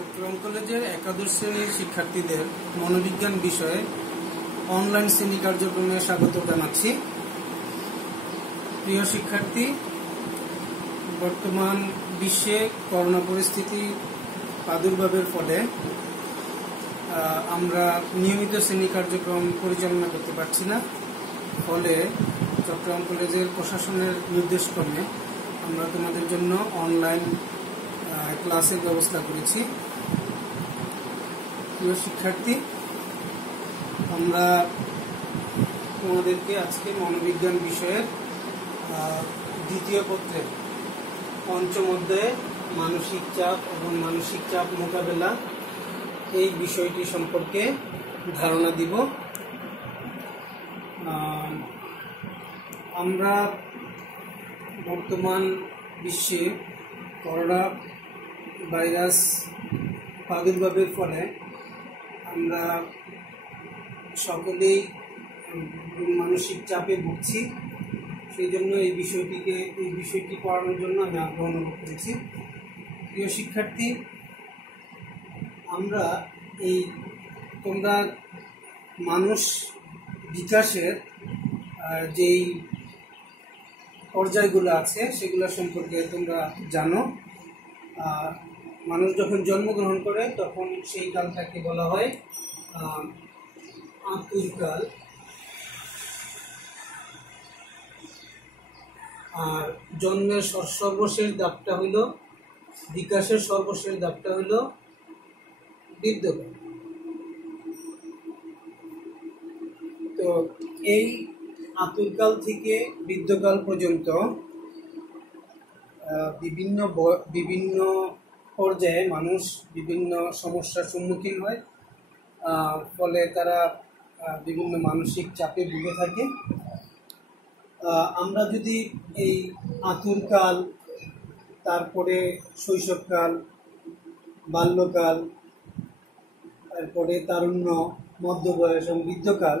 চট্টগ্রাম কলেজের একাদশ শ্রেণীর শিক্ষার্থীদের মনোবিজ্ঞান বিষয়ে অনলাইন শ্রেণী কার্যক্রমে স্বাগত জানাচ্ছি। প্রিয় শিক্ষার্থী, বর্তমান বিশ্বে করোনা পরিস্থিতি প্রাদুর্ভাবের ফলে আমরা নিয়মিত শ্রেণী কার্যক্রম পরিচালনা করতে পারছি না। ফলে চট্টগ্রাম কলেজের প্রশাসনের নির্দেশক্রমে আমরা তোমাদের জন্য অনলাইন ক্লাসের ব্যবস্থা করেছি। প্রিয় শিক্ষার্থী, আমরা তোমাদেরকে আজকে মনোবিজ্ঞান বিষয়ের দ্বিতীয় পত্রের পঞ্চম অধ্যায়ে মানসিক চাপ এবং মানসিক চাপ মোকাবেলা এই বিষয়টি সম্পর্কে ধারণা দিব। আমরা বর্তমান বিশ্বে করোনা ভাইরাস প্রাদুর্ভাবের ফলে আমরা সকলেই মানসিক চাপে ভুগছি। সেই জন্য এই বিষয়টি পড়ানোর জন্য আমি আগ্রহ অনুভব করেছি। প্রিয় শিক্ষার্থী, আমরা তোমরা মানুষ বিকাশের যেই পর্যায়গুলো আছে সেগুলো সম্পর্কে তোমরা জানো। মানুষ যখন জন্মগ্রহণ করে তখন সেই কালটাকে বলা হয় আতুরকাল। আর জন্মের সর্বশেষ ধাপটা হইল, বিকাশের সর্বশেষ ধাপটা হইল বৃদ্ধকাল। তো এই আতুরকাল থেকে বৃদ্ধকাল পর্যন্ত বিভিন্ন পর্যায়ে মানুষ বিভিন্ন সমস্যার সম্মুখীন হয়। ফলে তারা বিভিন্ন মানসিক চাপে ভুগে থাকে। আমরা যদি এই আতুরকাল, তারপরে শৈশবকাল, বাল্যকাল, তারপরে তারুণ্য, মধ্যবয়স এবং বৃদ্ধকাল,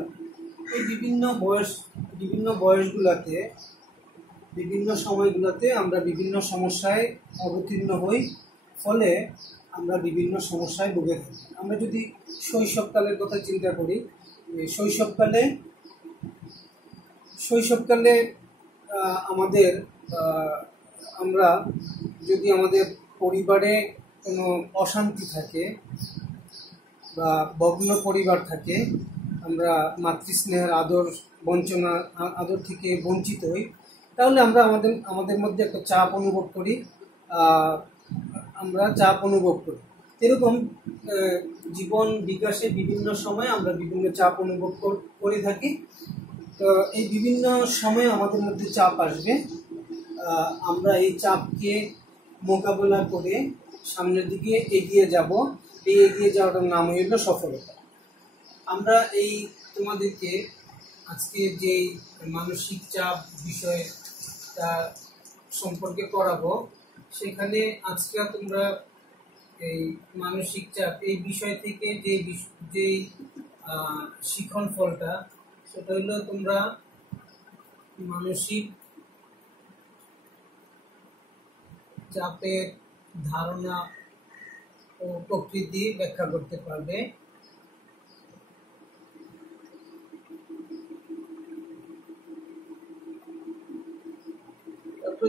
এই বিভিন্ন বয়সগুলোতে বিভিন্ন সময়গুলোতে আমরা বিভিন্ন সমস্যায় অবতীর্ণ হই। ফলে আমরা বিভিন্ন সমস্যায় ভুগে থাকি। আমরা যদি শৈশবকালের কথা চিন্তা করি, শৈশবকালে আমরা যদি আমাদের পরিবারে কোনো অশান্তি থাকে বা ভগ্ন পরিবার থাকে, আমরা মাতৃস্নেহের আদর থেকে বঞ্চিত হই, তাহলে আমরা আমাদের মধ্যে একটা চাপ অনুভব করি। এরকম জীবন বিকাশে বিভিন্ন সময় আমরা বিভিন্ন চাপ অনুভব করে থাকি। তো এই বিভিন্ন সময়ে আমাদের মধ্যে চাপ আসবে। আমরা এই চাপকে মোকাবেলা করে সামনের দিকে এগিয়ে যাব। এই এগিয়ে যাওয়াটার নাম হইল সফলতা। আমরা তোমাদেরকে আজকে যে মানসিক চাপ বিষয়টা সম্পর্কে পড়াবো, সেখানে আজকে তোমরা এই মানসিক চাপ এই বিষয় থেকে যে শিখন ফলটা, সেটা হইল তোমরা মানসিক চাপের ধারণা ও প্রকৃতি ব্যাখ্যা করতে পারবে।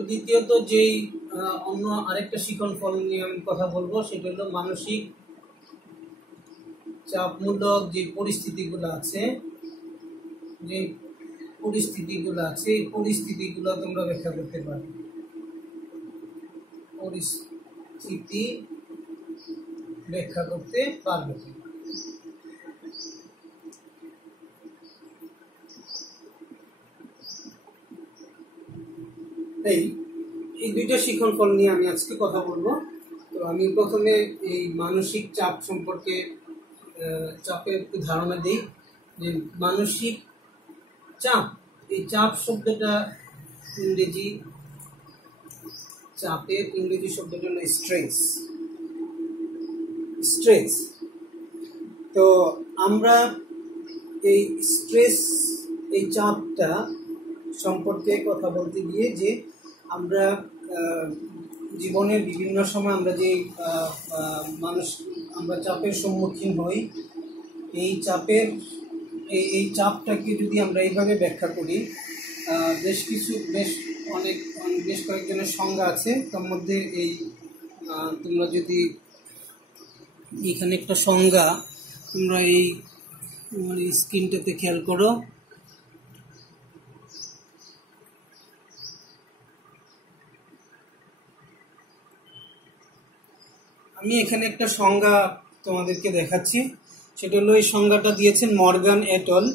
দ্বিতীয়ত যেই অন্য আরেকটা শিখন ফল নিয়ে আমি কথা বলবো, সেটা হলো মানসিক চাপমূলক যে পরিস্থিতিগুলো আছে, এই পরিস্থিতিগুলো তোমরা ব্যাখ্যা করতে পারবে। পরিস্থিতি ব্যাখ্যা করতে পারবে। এই দুইটা শিখন ফল নিয়ে আমি আজকে কথা বলবো। তো আমি প্রথমে এই মানসিক চাপ সম্পর্কে চাপের একটু ধারণা দিই। যে মানসিক চাপ, এই চাপ শব্দটা ইংরেজি শব্দটা হলো স্ট্রেস। তো আমরা এই এই চাপটা সম্পর্কে কথা বলতে গিয়ে যে আমরা জীবনের বিভিন্ন সময় আমরা যে মানুষ আমরা চাপের সম্মুখীন হই, এই চাপটাকে যদি আমরা এইভাবে ব্যাখ্যা করি, বেশ কয়েকজনের সংজ্ঞা আছে। তার মধ্যে তোমরা যদি এখানে একটা সংজ্ঞা তোমরা এই স্ক্রিনটাতে খেয়াল করো। আমি এখানে একটা সংজ্ঞা তোমাদেরকে দেখাচ্ছি, সেটা হলো এই সংজ্ঞাটা দিয়েছেন মর্গান এট অল।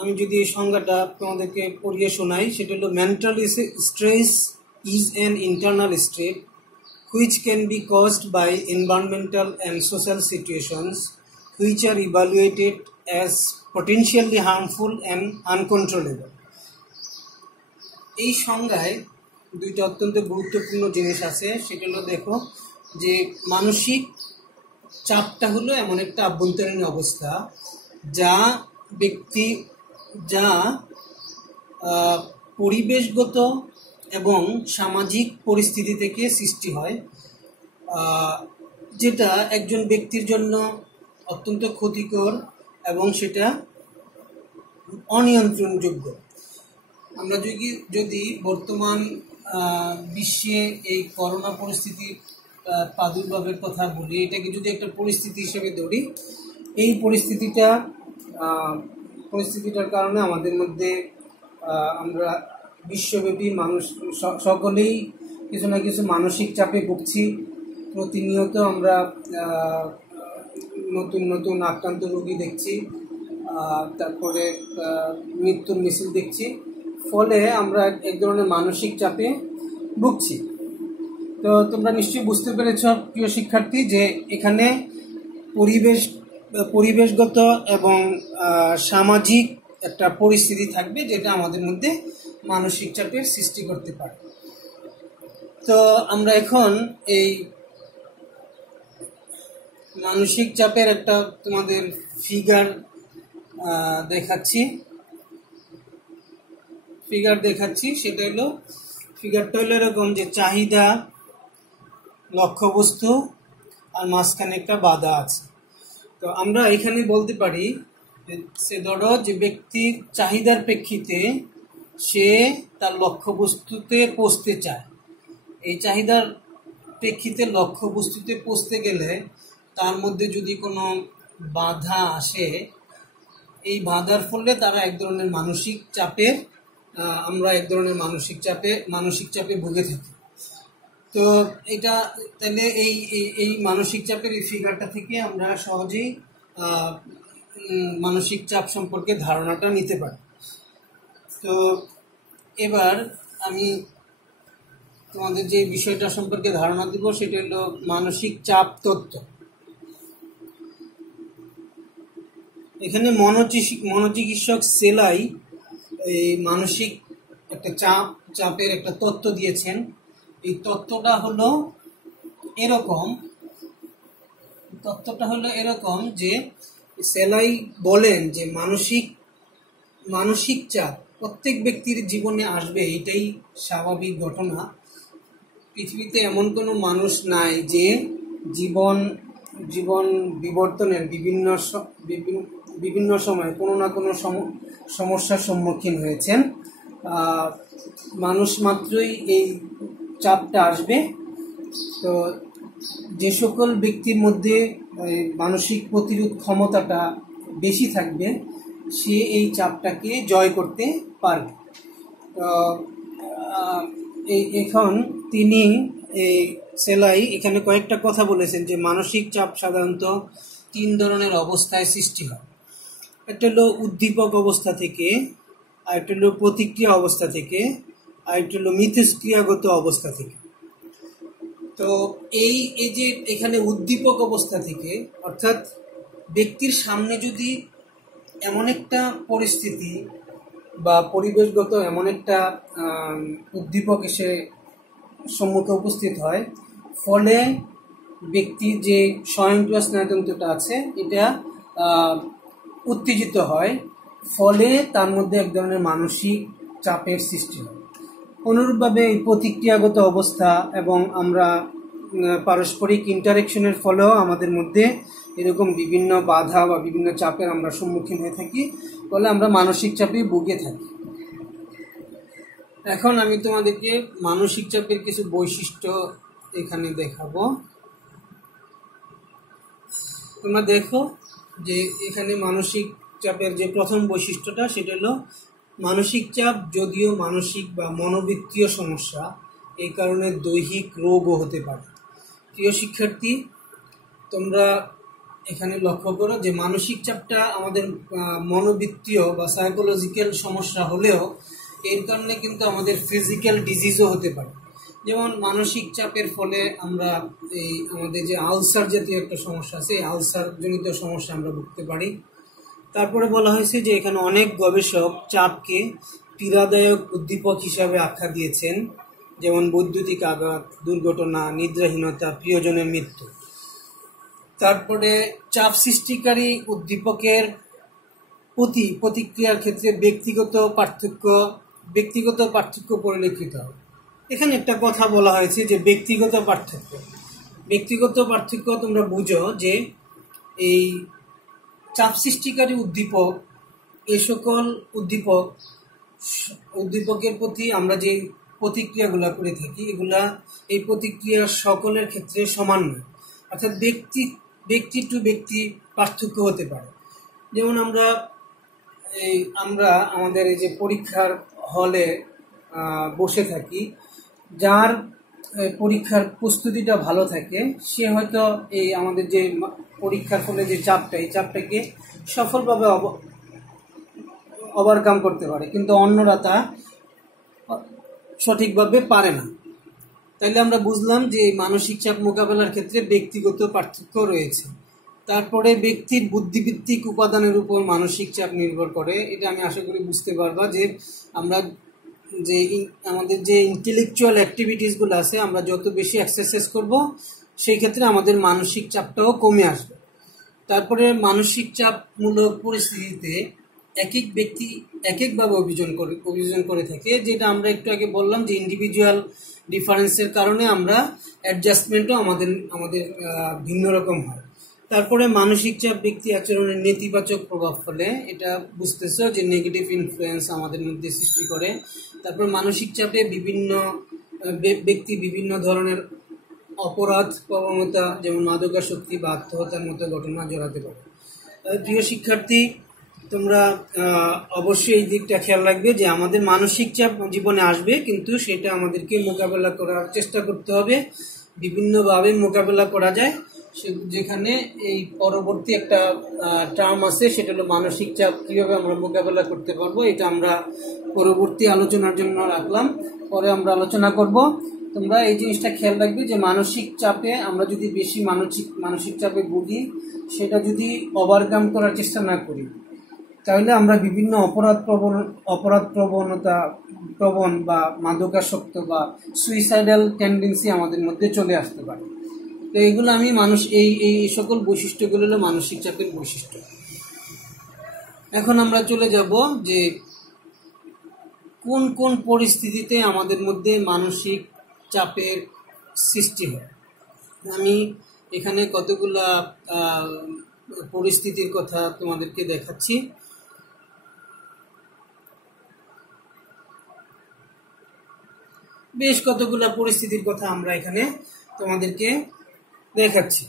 আমি যদি এই সংজ্ঞাটা তোমাদেরকে পড়িয়ে শোনাই, সেটা হলো mental stress is an internal state which can be caused by environmental and social situations which are evaluated as potentially harmful and uncontrollable. এই সংজ্ঞায় দুইটা অত্যন্ত গুরুত্বপূর্ণ জিনিস আছে। সেটা হলো, দেখো যে মানসিক চাপটা হলো এমন একটা আভ্যন্তরীণ অবস্থা যা পরিবেশগত এবং সামাজিক পরিস্থিতি থেকে সৃষ্টি হয়, যেটা একজন ব্যক্তির জন্য অত্যন্ত ক্ষতিকর এবং সেটা অনিয়ন্ত্রণযোগ্য। আমরা যদি বর্তমান বিশ্বে এই করোনা পরিস্থিতির প্রাদুর্ভাবের কথা বলি, এটাকে যদি একটা পরিস্থিতি হিসেবে ধরি, এই পরিস্থিতিটার কারণে আমাদের মধ্যে আমরা বিশ্বব্যাপী মানুষ সকলেই কিছু না কিছু মানসিক চাপে ভুগছি। প্রতিনিয়ত আমরা নতুন নতুন আক্রান্ত রোগী দেখছি, তারপরে মৃত্যুর মিছিল দেখছি, ফলে আমরা এক ধরনের মানসিক চাপে ভুগছি। তো তোমরা নিশ্চয়ই বুঝতে পেরেছ প্রিয় শিক্ষার্থী, যে এখানে পরিবেশগত এবং সামাজিক একটা পরিস্থিতি থাকবে যেটা আমাদের মধ্যে মানসিক চাপের সৃষ্টি করতে পারে। তো আমরা এখন এই মানসিক চাপের একটা তোমাদের ফিগার দেখাচ্ছি। সেটা হলো, ফিগারটা হলো এরকম যে চাহিদা, লক্ষ্যবস্তু আর মাঝখানে একটা বাধা আছে। তো আমরা এখানে বলতে পারি সে ধরো যে ব্যক্তির চাহিদার প্রেক্ষিতে সে তার লক্ষ্যবস্তুতে পৌঁছতে চায়। এই চাহিদার প্রেক্ষিতে লক্ষ্যবস্তুতে পৌঁছতে গেলে তার মধ্যে যদি কোনো বাধা আসে, এই বাধার ফলে তারা এক ধরনের মানসিক চাপে ভুগে থাকি। তো এটা তাহলে এই মানসিক চাপের এই ফিগারটা থেকে আমরা সহজেই মানসিক চাপ সম্পর্কে ধারণাটা নিতে পারি। তো এবার আমি তোমাদের যে বিষয়টা সম্পর্কে ধারণা দিব, সেটা হলো মানসিক চাপ তত্ত্ব। এখানে মনোচিকিৎসক সেলাই এই মানসিক একটা চাপের একটা তত্ত্ব দিয়েছেন। এই তত্ত্বটা হলো এরকম যে সেলাই বলেন যে মানসিক চাপ প্রত্যেক ব্যক্তির জীবনে আসবে, এটাই স্বাভাবিক ঘটনা। পৃথিবীতে এমন কোনো মানুষ নাই যে জীবন বিবর্তনের বিভিন্ন সময় কোনো না কোনো সমস্যার সম্মুখীন হয়েছেন। মানুষ মাত্রই এই চাপটা আসবে। তো যে সকল ব্যক্তির মধ্যে মানসিক প্রতিরোধ ক্ষমতাটা বেশি থাকবে, সে এই চাপটাকে জয় করতে পারবে। এখন তিনি সেলাই এখানে কয়েকটা কথা বলেছেন যে মানসিক চাপ সাধারণত 3 ধরনের অবস্থায় সৃষ্টি হয়। একটা হলো উদ্দীপক অবস্থা থেকে, আর একটা হলো প্রতিক্রিয়া অবস্থা থেকে, আর একটা হলো মিথস্ক্রিয়াগত অবস্থা থেকে। তো এই যে এখানে উদ্দীপক অবস্থা থেকে, অর্থাৎ ব্যক্তির সামনে যদি এমন একটা পরিস্থিতি বা পরিবেশগত এমন একটা উদ্দীপক এসে সম্মুখে উপস্থিত হয়, ফলে ব্যক্তির যে স্বয়ংক্রিয় স্নায়ুতন্ত্রটা আছে এটা উত্তেজিত হয়, ফলে তার মধ্যে এক ধরনের মানসিক চাপের সৃষ্টি হয়। অনুরূপভাবে এই প্রতিক্রিয়াগত অবস্থা এবং আমরা পারস্পরিক ইন্টারেকশনের ফলেও আমাদের মধ্যে এরকম বিভিন্ন বাধা বা বিভিন্ন চাপের আমরা সম্মুখীন হয়ে থাকি, ফলে আমরা মানসিক চাপে ভুগে থাকি। এখন আমি তোমাদেরকে মানসিক চাপের কিছু বৈশিষ্ট্য এখানে দেখাবো। তোমরা দেখো যে এখানে মানসিক চাপের যে প্রথম বৈশিষ্ট্যটা, সেটা হলো মানসিক চাপ যদিও মানসিক বা মনোবৃত্তীয় সমস্যা, এই কারণে দৈহিক রোগও হতে পারে। প্রিয় শিক্ষার্থী, তোমরা এখানে লক্ষ্য করো যে মানসিক চাপটা আমাদের মনোবৃত্তীয় বা সাইকোলজিক্যাল সমস্যা হলেও এর কারণে কিন্তু আমাদের ফিজিক্যাল ডিজিজও হতে পারে। যেমন মানসিক চাপের ফলে আমরা এই আমাদের যে আলসার জাতীয় একটা সমস্যা আছে, এই আলসার জনিত সমস্যা আমরা ভুগতে পারি। তারপরে বলা হয়েছে যে এখানে অনেক গবেষক চাপকে পীড়াদায়ক উদ্দীপক হিসাবে আখ্যা দিয়েছেন, যেমন বৈদ্যুতিক আঘাত, দুর্ঘটনা, নিদ্রাহীনতা, প্রিয়জনের মৃত্যু। তারপরে চাপ সৃষ্টিকারী উদ্দীপকের প্রতি প্রতিক্রিয়ার ক্ষেত্রে ব্যক্তিগত পার্থক্য পরিলক্ষিত হয়। এখানে একটা কথা বলা হয়েছে যে ব্যক্তিগত পার্থক্য তোমরা বুঝো যে এই চাপ সৃষ্টিকারী উদ্দীপক, এই সকল উদ্দীপকের প্রতি আমরা যে প্রতিক্রিয়াগুলো করে থাকি, এই প্রতিক্রিয়া সকলের ক্ষেত্রে সমান নয়, অর্থাৎ ব্যক্তি টু ব্যক্তি পার্থক্য হতে পারে। যেমন আমরা আমাদের এই যে পরীক্ষার হলে বসে থাকি, যার পরীক্ষার প্রস্তুতিটা ভালো থাকে সে হয়তো এই আমাদের যে পরীক্ষার ফলে যে চাপটা, এই চাপটাকে সফলভাবে ওভারকাম করতে পারে, কিন্তু অন্যরা তা সঠিকভাবে পারে না। তাইলে আমরা বুঝলাম যে এই মানসিক চাপ মোকাবেলার ক্ষেত্রে ব্যক্তিগত পার্থক্য রয়েছে। তারপরে ব্যক্তির বুদ্ধিভিত্তিক উপাদানের উপর মানসিক চাপ নির্ভর করে। এটা আমি আশা করি বুঝতে পারবা যে আমরা যে আমাদের যে ইন্টেলেকচুয়াল অ্যাক্টিভিটিসগুলো আছে, আমরা যত বেশি এক্সারসাইজ করব সেই ক্ষেত্রে আমাদের মানসিক চাপটাও কমে আসবে। তারপরে মানসিক চাপমূলক পরিস্থিতিতে এক এক ব্যক্তি এক একভাবে অভিযোজন করে থাকে, যেটা আমরা একটু আগে বললাম যে ইন্ডিভিজুয়াল ডিফারেন্সের কারণে আমরা অ্যাডজাস্টমেন্টও আমাদের ভিন্ন রকম হয়। তারপরে মানসিক চাপ ব্যক্তি আচরণের নেতিবাচক প্রভাব ফেলে, এটা বুঝতেছ যে নেগেটিভ ইনফ্লুয়েন্স আমাদের মধ্যে সৃষ্টি করে। তারপর মানসিক চাপে ব্যক্তি বিভিন্ন ধরনের অপরাধ প্রবণতা, যেমন মাদকাসক্তি বা আত্মহত্যার মতো ঘটনা জড়াতে পারে। প্রিয় শিক্ষার্থী, তোমরা অবশ্যই এই দিকটা খেয়াল রাখবে যে আমাদের মানসিক চাপ জীবনে আসবে, কিন্তু সেটা আমাদেরকে মোকাবেলা করার চেষ্টা করতে হবে। বিভিন্নভাবে মোকাবেলা করা যায়, যেখানে এই পরবর্তী একটা টার্ম আছে, সেটা হলো মানসিক চাপ কিভাবে আমরা মোকাবেলা করতে পারবো। এটা আমরা পরবর্তী আলোচনার জন্য রাখলাম, পরে আমরা আলোচনা করব। তোমরা এই জিনিসটা খেয়াল রাখবে যে মানসিক চাপে আমরা যদি বেশি মানসিক চাপে ভুগি, সেটা যদি ওভারকাম করার চেষ্টা না করি, তাহলে আমরা বিভিন্ন অপরাধ প্রবণ বা মাদকাসক্ত বা সুইসাইডাল টেন্ডেন্সি আমাদের মধ্যে চলে আসতে পারে। তো এইগুলো এই সকল বৈশিষ্ট্যগুলো হলো মানসিক চাপের বৈশিষ্ট্য। এখন আমরা চলে যাব যে কোন কোন পরিস্থিতিতে আমাদের মধ্যে মানসিক চাপের সৃষ্টি হয়। আমি এখানে কতগুলা পরিস্থিতির কথা তোমাদেরকে দেখাচ্ছি। বেশ কতগুলা পরিস্থিতির কথা আমরা এখানে তোমাদেরকে দেখাচ্ছি।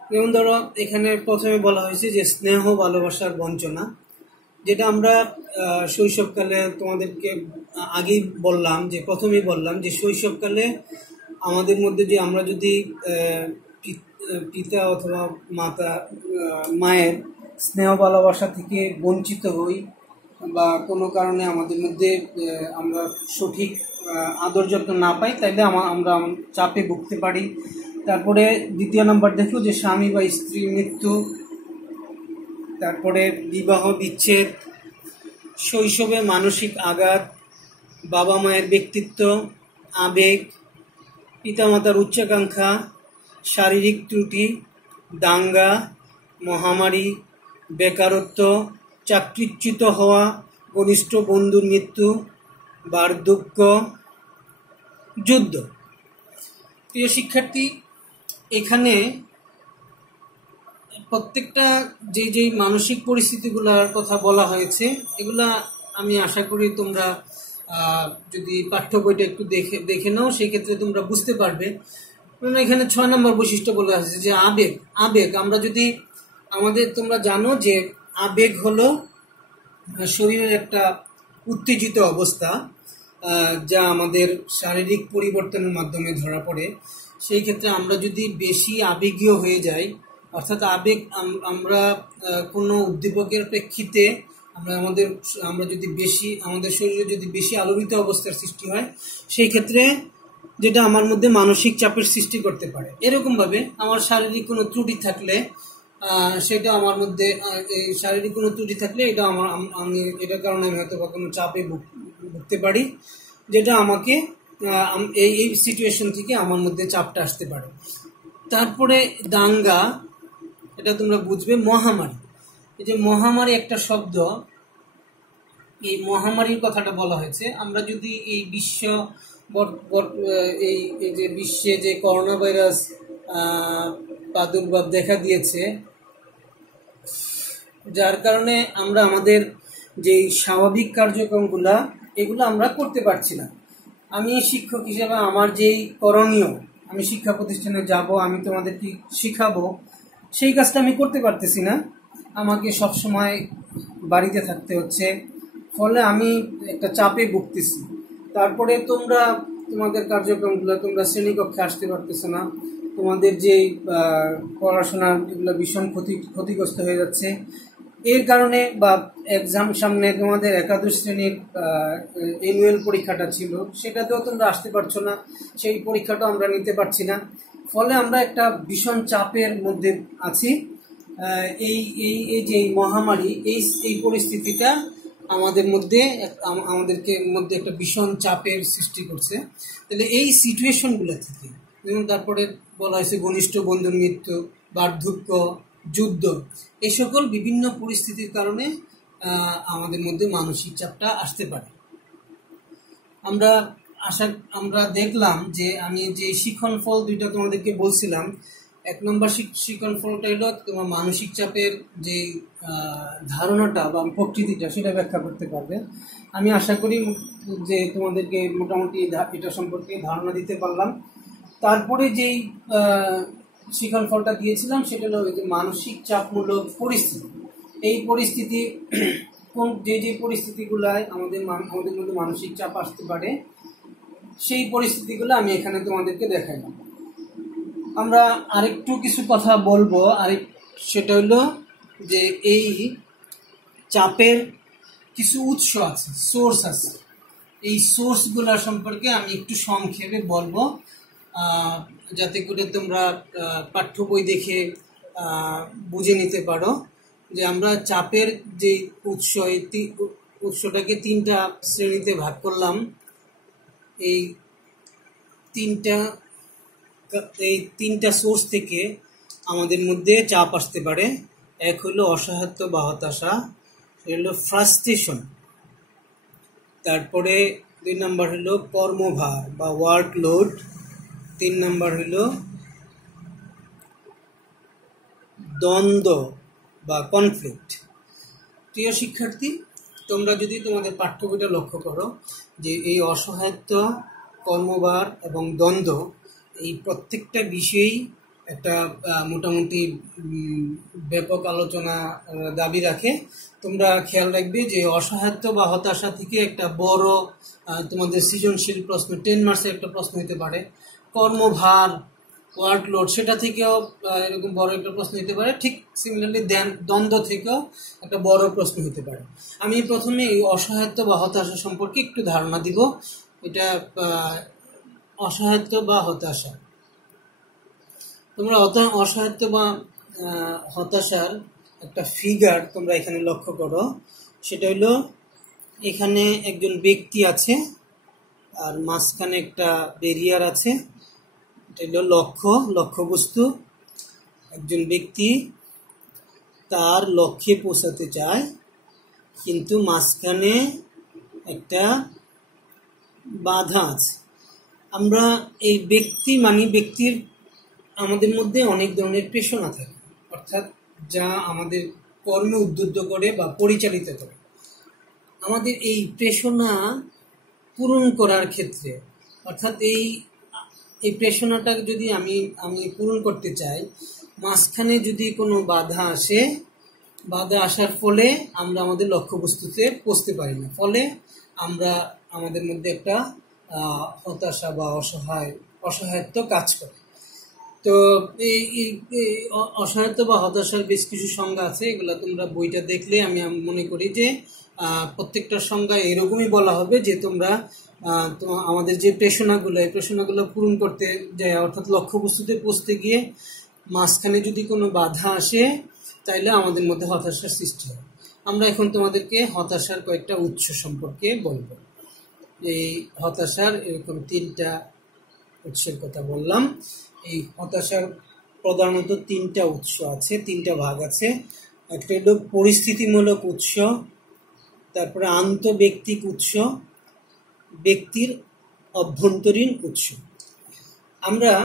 যেমন ধরো, এখানে প্রথমে বলা হয়েছে যে স্নেহ ভালোবাসার বঞ্চনা, যেটা আমরা শৈশবকালে তোমাদেরকে আগেই প্রথমেই বললাম যে শৈশবকালে আমাদের মধ্যে যে আমরা যদি পিতা অথবা মায়ের স্নেহ ভালোবাসা থেকে বঞ্চিত হই বা কোনো কারণে আমাদের মধ্যে আমরা সঠিক আদর যত্ন না পাই, তাইলে আমরা চাপে ভুগতে পারি। তারপরে দ্বিতীয় নম্বর দেখো যে স্বামী বা স্ত্রীর মৃত্যু, তারপরে বিবাহ বিচ্ছেদ, শৈশবে মানসিক আঘাত, বাবা মায়ের ব্যক্তিত্ব, আবেগ, পিতামাতার উচ্চাকাঙ্ক্ষা, শারীরিক ত্রুটি, দাঙ্গা, মহামারী, বেকারত্ব, চাকরিচ্যুত হওয়া, ঘনিষ্ঠ বন্ধুর মৃত্যু, বার্ধক্য, যুদ্ধ। প্রিয় শিক্ষার্থী, এখানে প্রত্যেকটা যে মানসিক পরিস্থিতিগুলোর কথা বলা হয়েছে এগুলা আমি আশা করি তোমরা যদি পাঠ্য বইটা একটু দেখে নাও সেক্ষেত্রে তোমরা বুঝতে পারবে। এখানে 6 নম্বর বৈশিষ্ট্য বলা হয়েছে যে আবেগ আমরা যদি তোমরা জানো যে আবেগ হলো শরীরের একটা উত্তেজিত অবস্থা যা আমাদের শারীরিক পরিবর্তনের মাধ্যমে ধরা পড়ে। সেই ক্ষেত্রে আমরা যদি বেশি আবেগীয় হয়ে যাই, অর্থাৎ আমরা কোনো উদ্দীপকের প্রেক্ষিতে আমরা যদি বেশি আমাদের শরীরে যদি বেশি আলোড়িত অবস্থার সৃষ্টি হয়, সেই ক্ষেত্রে যেটা আমার মধ্যে মানসিক চাপের সৃষ্টি করতে পারে। এরকম ভাবে আমার শারীরিক কোনো ত্রুটি থাকলে সেটা আমার মধ্যে শারীরিক কোনো ত্রুটি থাকলে এটা আমি এটার কারণে আমি হয়তো বা কোনো চাপে ভুগতে পারি, যেটা আমাকে এই সিচুয়েশন থেকে আমার মধ্যে চাপটা আসতে পারে। তারপরে দাঙ্গা, এটা তোমরা বুঝবে। মহামারী, এই যে মহামারী একটা শব্দ, এই মহামারীর কথাটা বলা হয়েছে। আমরা যদি এই যে বিশ্বে যে করোনা ভাইরাস প্রাদুর্ভাব দেখা দিয়েছে, যার কারণে আমরা আমাদের যে স্বাভাবিক কার্যক্রমগুলা এগুলো আমরা করতে পারছি না। আমি শিক্ষক হিসেবে আমার যেই করণীয়, আমি শিক্ষা প্রতিষ্ঠানে যাব, আমি তোমাদেরকে শিখাবো, সেই কাজটা আমি করতে পারতেছি না। আমাকে সবসময় বাড়িতে থাকতে হচ্ছে, ফলে আমি একটা চাপে ভুগতেছি। তারপরে তোমাদের কার্যক্রমগুলো, তোমরা শ্রেণীকক্ষে আসতে পারতেছো না, তোমাদের যে পড়াশোনার এগুলো ভীষণ ক্ষতিগ্রস্ত হয়ে যাচ্ছে। এর কারণে বা এক্সাম সামনে তোমাদের একাদশ শ্রেণীর অ্যানুয়াল পরীক্ষাটা ছিল, সেটাতেও তোমরা আসতে পারছো না, সেই পরীক্ষাটাও আমরা নিতে পারছি না। ফলে আমরা একটা ভীষণ চাপের মধ্যে আছি। এই যে মহামারী, এই পরিস্থিতিটা আমাদেরকে মধ্যে একটা ভীষণ চাপের সৃষ্টি করছে। তাহলে এই সিচুয়েশনগুলো থেকে, যেমন তারপরে বলা হয়েছে ঘনিষ্ঠ বন্ধুর মৃত্যু, বার্ধক্য, যুদ্ধ, এই সকল বিভিন্ন পরিস্থিতির কারণে আমাদের মধ্যে মানসিক চাপটা আসতে পারে। আমরা দেখলাম যে আমি যে শিখন ফল দুইটা তোমাদেরকে বলছিলাম, 1 নম্বর শিখন ফলটা হলো তোমার মানসিক চাপের যে ধারণাটা বা প্রকৃতিটা সেটা ব্যাখ্যা করতে পারবে। আমি আশা করি যে তোমাদেরকে মোটামুটি এটা সম্পর্কে ধারণা দিতে পারলাম। তারপরে যেই শিখন ফলটা দিয়েছিলাম সেটা হলো মানসিক চাপমূলক পরিস্থিতি। এই পরিস্থিতি যে পরিস্থিতিগুলায় আমাদের মধ্যে মানসিক চাপ আসতে পারে, সেই পরিস্থিতিগুলো আমি এখানে তোমাদেরকে দেখাইলাম। আমরা আরেকটু কিছু কথা বলবো, সেটা হলো যে এই চাপের কিছু উৎস আছে, সোর্স আছে। এই সোর্সগুলো সম্পর্কে আমি একটু সংক্ষেপে বলবো, যাতে করে তোমরা পাঠ্য বই দেখে বুঝে নিতে পারো যে আমরা চাপের যে উৎসটাকে 3টা শ্রেণীতে ভাগ করলাম। এই তিনটা সোর্স থেকে আমাদের মধ্যে চাপ আসতে পারে। এক হলো অসহায়ত্ব বা হতাশা, হলো ফ্রাস্ট্রেশন। তারপরে 2 নম্বর হলো কর্মভার বা ওয়ার্কলোড। 3 নম্বর হলো দ্বন্দ্ব বা কনফ্লিক্ট। প্রিয় শিক্ষার্থী, তোমরা যদি তোমাদের পাঠ্য বইটা লক্ষ্য করো যে এই অসহায়ত্ব, কর্মভার এবং দ্বন্দ্ব, এই প্রত্যেকটা বিষয়েই একটা মোটামুটি ব্যাপক আলোচনা দাবি রাখে। তোমরা খেয়াল রাখবে যে অসহায়ত্ব বা হতাশা থেকে একটা বড় তোমাদের সৃজনশীল প্রশ্ন, 10 মার্কসের একটা প্রশ্ন হতে পারে। কর্মভার, ওয়ার্কলোড, সেটা থেকেও এরকম বড় একটা প্রশ্ন হতে পারে। ঠিক সিমিলারলি দ্বন্দ্ব থেকেও একটা বড় প্রশ্ন হতে পারে। আমি প্রথমে এই অসহায়ত্ব বা হতাশা সম্পর্কে একটু ধারণা দিব। এটা অসহায়ত্ব বা হতাশা, তোমরা অসহায়ত্ব বা হতাশার একটা ফিগার তোমরা এখানে লক্ষ্য করো। সেটা হলো এখানে একজন ব্যক্তি আছে আর মাঝখানে একটা ব্যারিয়ার আছে, এটা হলো লক্ষ্যবস্তু। একজন ব্যক্তি তার লক্ষ্যে পৌঁছাতে চায়, কিন্তু মাঝখানে একটা বাধা আছে। আমরা এই ব্যক্তি মানে ব্যক্তির আমাদের মধ্যে অনেক ধরনের প্রেষণা থাকে, অর্থাৎ যা আমাদের কর্মে উদ্বুদ্ধ করে বা পরিচালিত করে। আমাদের এই প্রেষণা পূরণ করার ক্ষেত্রে, অর্থাৎ এই প্রেষণাটা যদি আমি পূরণ করতে চাই, মাঝখানে যদি কোনো বাধা আসে, বাধা আসার ফলে আমরা আমাদের লক্ষ্যবস্তুতে পৌঁছতে পারি না, ফলে আমরা আমাদের মধ্যে একটা হতাশা বা অসহায়ত্ব কাজ করে। তো এই অসহায়ত্ব বা হতাশার বেশ কিছু সংজ্ঞা আছে, এগুলো তোমরা বইটা দেখলে আমি মনে করি যে প্রত্যেকটা সংজ্ঞা এরকমই বলা হবে যে তোমরা আমাদের যে প্রেষণাগুলো, এই প্রেষণাগুলো পূরণ করতে যায়, অর্থাৎ লক্ষ্যবস্তুতে পৌঁছতে গিয়ে মাঝখানে যদি কোনো বাধা আসে, তাইলে আমাদের মধ্যে হতাশার সৃষ্টি হয়। আমরা এখন তোমাদেরকে হতাশার কয়েকটা উৎস সম্পর্কে বলবো। এই হতাশার এরকম 3টা উৎসের কথা বললাম। এই হতাশার প্রধানত 3টা উৎস আছে, 3টা ভাগ আছে। একটা হলো পরিস্থিতিমূলক উৎস, তারপরে আন্তঃব্যক্তিক উৎস, ব্যক্তির অভ্যন্তরীণ উৎস। আমরা